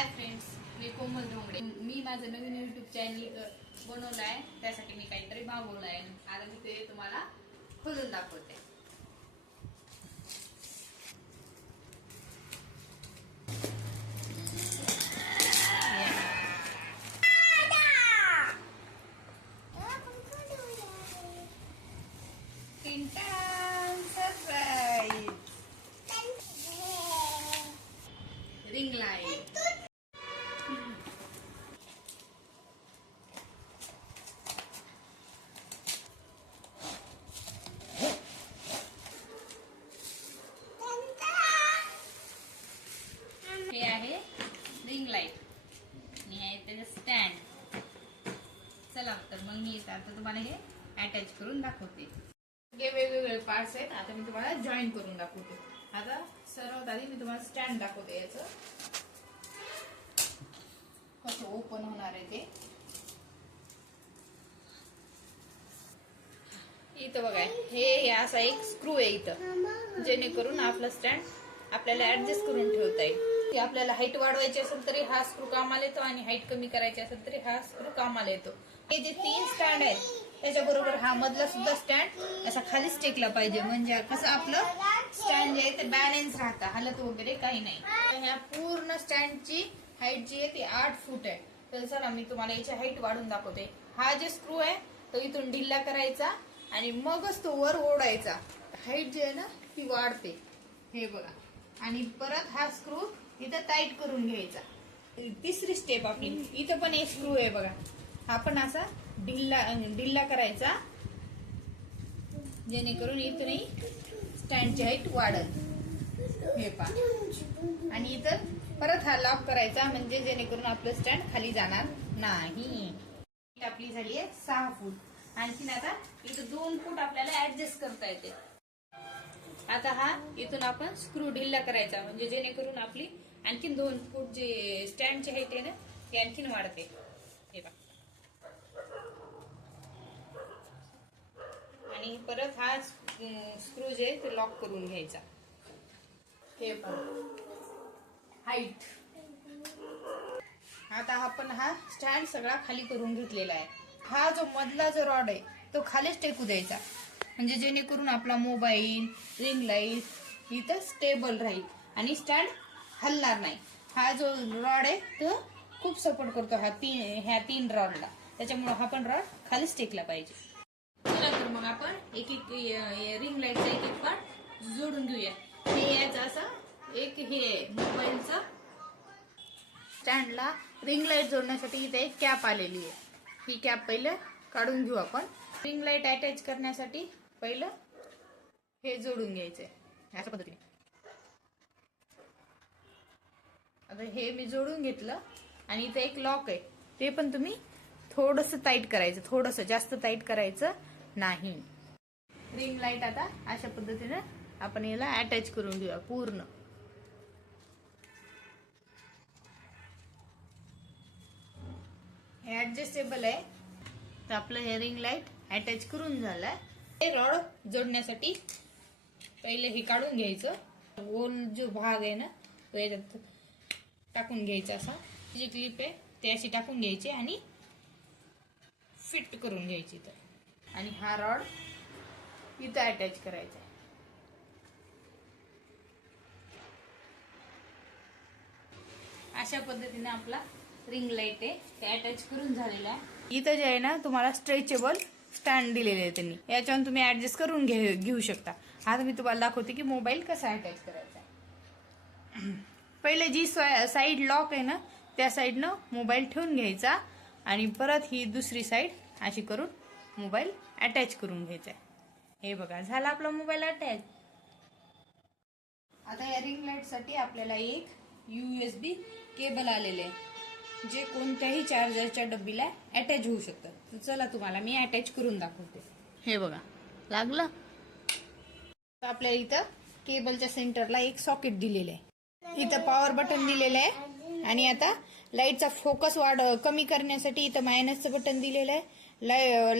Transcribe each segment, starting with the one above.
Hi friends, मी कोमल धोंगडे. मी माझं नवीन YouTube channel बनवलं आहे. त्यासाठी मी काहीतरी मागवलं आहे. आता मी ते तुम्हाला खोलून दाखवते. Surprise ring light. हे आहे रिंग लाईट आणि हे त्याचं स्टँड. चला तर मग मी आता तुम्हाला हे अटॅच करून दाखवते. हे वेगवेगळे पार्ट्स आहेत. आता मी तुम्हाला जॉईन करून दाखवते. आता सर्वात आधी मी तुम्हाला स्टँड दाखवते. याचं कसं ओपन होणार आहे ते. इथं बघा, हे असा एक स्क्रू आहे इथं, जेणेकरून आपलं स्टँड आपल्याला ऍडजस्ट करून ठेवता येईल. आपल्याला हाईट वाढवायची असेल तरी हा स्क्रू कामाला येतो आणि हाईट कमी करायची असेल तरी हा स्क्रू कामाला येतो. हे जे 3 स्टँड आहेत त्याच्याबरोबर हा मधला सुद्धा स्टँड असा खालीच टेकला पाहिजे, म्हणजे कसं आपलं स्टँड जे आहे ते बॅलन्स राहतं, हलत वगैरे काही नाही. ह्या पूर्ण स्टँडची हाईट जी आहे ती 8 फूट आहे. तर चला मी तुम्हाला याची हाईट वाढून दाखवते. हा जे स्क्रू आहे तो इथून ढिल्ला करायचा आणि मगच तो वर ओढायचा. हाईट जी आहे ना ती वाढते. हे बघा. आणि परत हा स्क्रू इथं टाईट करून घ्यायचा. तिसरी स्टेप आपली. इथं पण एक स्क्रू आहे बघा. हा पण असा ढिल्ला करायचा, जेणेकरून इथूनही स्टँडची हाईट वाढत. हे पहा. आणि इथं परत हा लॉक करायचा, म्हणजे जेणेकरून आपलं स्टँड खाली जाणार नाही. आपली झाली आहे 6 फूट. आणखीन आता इथं 2 फूट आपल्याला ऍडजस्ट करता येते. आता हा इथून आपण स्क्रू ढिल्ला करायचा, म्हणजे जेणेकरून आपली आणखीन 2 फूट जे स्टँडची हाईट आहे ना ती आणखीन वाढते. हे बघा. आणि परत हा स्क्रू जे आहे ते लॉक करून घ्यायचा. हे पण हाईट. आता आपण हा स्टँड सगळा खाली करून घेतलेला आहे. हा जो मधला जो रॉड आहे तो खालीच टेकू द्यायचा, म्हणजे जेणेकरून आपला मोबाईल, रिंग लाईट इथं स्टेबल राहील आणि स्टँड हलणार नाही. हा जो रॉड आहे तो खूप सपोर्ट करतो ह्या 3 रॉडला, त्याच्यामुळे हा पण रॉड खालीच टेकला पाहिजे. चला तर मग आपण एक रिंग लाईटचा एक पार्ट जोडून घेऊया. हे याचा असा एक हे मोबाईलचा स्टँडला रिंग लाईट जोडण्यासाठी इथे एक कॅप आलेली आहे. ही कॅप पहिलं काढून घेऊ आपण. रिंग लाईट अटॅच करण्यासाठी पहिलं हे जोडून घ्यायचंय अशा पद्धतीने. आता हे मी जोडून घेतलं आणि इथे एक लॉक आहे, ते पण तुम्ही थोडंसं टाईट करायचं, थोडंसं जास्त टाईट करायचं नाही. रिंग लाईट आता अशा पद्धतीने आपण याला अटॅच करून घेऊया पूर्ण. हे ऍडजस्टेबल आहे. तर आपलं हे रिंग लाईट अटॅच करून झालंय. हे रॉड जोडण्यासाठी पहिले हे काढून घ्यायचं. गोल जो भाग आहे ना तो याच्यात टाकून घ्यायचा. असा जी क्लिप आहे ते अशी टाकून घ्यायची आणि फिट करून घ्यायची. तर आणि हा रॉड इथं अटॅच करायचा. अशा पद्धतीने आपला रिंग लाईट आहे ते अटॅच करून झालेला आहे. इथं जे आहे ना तुम्हाला स्ट्रेचेबल स्टँड दिलेले आहे त्यांनी, याच्यावर तुम्ही ऍडजस्ट करून घेऊ शकता. आता मी तुम्हाला दाखवते की मोबाईल कसा अटॅच करायचा. पहिले जी साईड लॉक आहे ना त्या साईडनं मोबाईल ठेवून घ्यायचा आणि परत ही दुसरी साईड अशी करून मोबाईल अटॅच करून घ्यायचा. हे बघा, झाला आपला मोबाईल अटॅच. आता या रिंग लाईट साठी आपल्याला एक USB केबल आलेले आहे, जे कोणत्याही चार्जरच्या डब्बीला अटॅच होऊ शकतं. तर चला तुम्हाला मी अटॅच करून दाखवते. हे बघा, लागलं. आपल्या इथं केबलच्या सेंटरला एक सॉकेट दिलेलं आहे. इथं पॉवर बटन दिलेलं आहे आणि आता लाईटचा फोकस कमी करण्यासाठी इथं मायनसचं बटन दिलेलं आहे.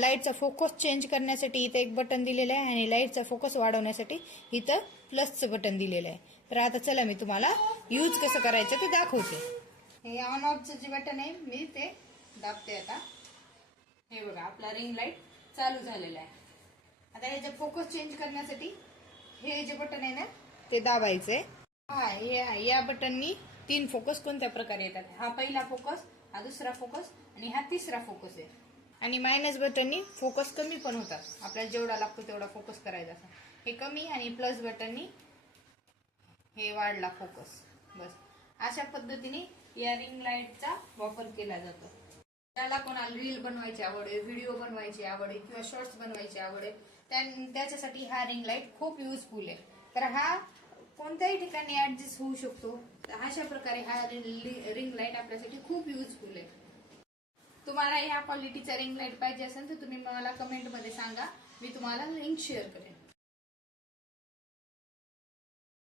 लाईटचा फोकस चेंज करण्यासाठी इथं एक बटन दिलेलं आहे आणि लाईटचा फोकस वाढवण्यासाठी इथं प्लसचं बटन दिलेलं आहे. तर आता चला मी तुम्हाला यूज कसं करायचं ते दाखवते. हे ऑन ऑफचं जे बटन आहे मी ते दाबते आता. हे बघा आपला रिंग लाईट चालू झालेला आहे. आता ह्याचा फोकस चेंज करण्यासाठी हे जे बटन आहे ना ते दाबायचंय. हा या बटननी 3 फोकस कोणत्या प्रकारे येतात. हा पहिला फोकस, हा दुसरा फोकस आणि हा तिसरा फोकस आहे. आणि मायनस बटननी फोकस कमी पण होतात. आपल्याला जेवढा लागतो तेवढा फोकस करायचा. हे कमी आणि प्लस बटननी हे वाढला फोकस. बस अशा पद्धतीने या रिंग लाईटचा वापर केला जातो. त्याला कोणाला रील बनवायची आवड आहे, व्हिडिओ बनवायची आवड आहे किंवा शॉर्ट्स बनवायची आवड आहे, त्याच्यासाठी हा रिंग लाईट खूप युजफुल आहे. तर हा कोणत्याही ठिकाणी ऍडजस्ट होऊ शकतो. तर अशा प्रकारे हा रिंग लाईट आपल्यासाठी खूप युजफुल आहे. तुम्हाला ह्या क्वालिटीचा रिंग लाईट पाहिजे असेल तर तुम्ही मला कमेंटमध्ये सांगा, मी तुम्हाला लिंक शेअर करेन.